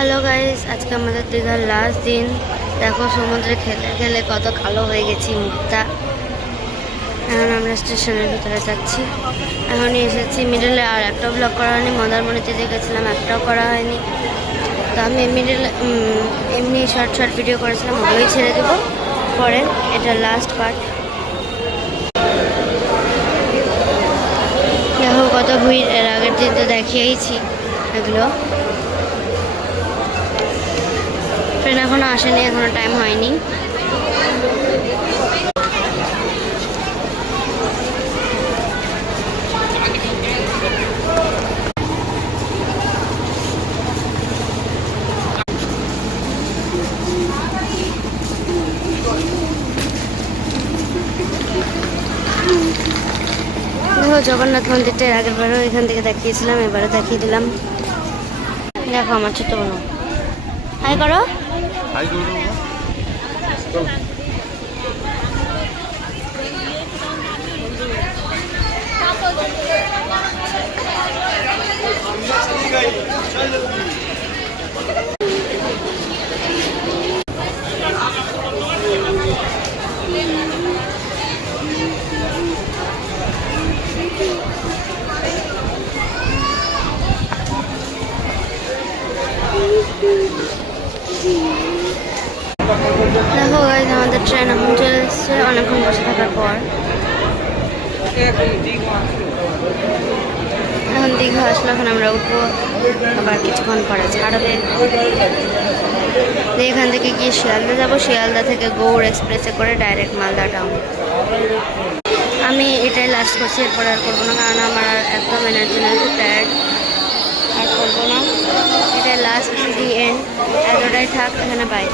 Hello guys, আজকে আমাদের দীঘার লাস্ট দিন। দেখো সমুদ্রে খেলে খেলে কত কালো হয়ে গেছি মুখটা। এখন আমরা স্টেশনের ভিতরে যাচ্ছি। এখনই এসেছি মিডলে, আর একটাও ব্লগ করা হয়নি। মন্দারমণিতে যে গেছিলাম একটাও করা হয়নি। তো আমি মিডলে এমনি শর্ট শর্ট ভিডিও করেছিলাম, ওগুলোই ছেড়ে দেবো পরে। এটা লাস্ট পার্ট। দেখো কত ভিড়, এর আগের দিন তো দেখিয়েইছি এগুলো। ট্রেন এখনো আসেনি, এখনো টাইম হয়নি। দেখো জগন্নাথ মন্দিরটা এর আগের বারও এখান থেকে দেখিয়েছিলাম, এবারও দেখিয়ে দিলাম। দেখো আমার ছোট বোন, হাই করো। দেখো গাইজ, আমাদের ট্রেন এখন চলে এসছে অনেকক্ষণ বসে থাকার পর। এখন দীঘা আসলে এখন আমরা উঠবো, আবার কিছুক্ষণ পরে ছাড়বে। এখান থেকে গিয়ে শিয়ালদা যাবো, শিয়ালদা থেকে গৌড় এক্সপ্রেসে করে ডাইরেক্ট মালদা টাউন। আমি এটাই লাস্ট করছি, এরপর আর করবো না, কারণ আমার আর একদম এনার্জি নেই, খুব টায়ার্ড, আর করবো না। এটাই লাস্ট, দি এন্ড। এতটাই থাক, এখানে বাই।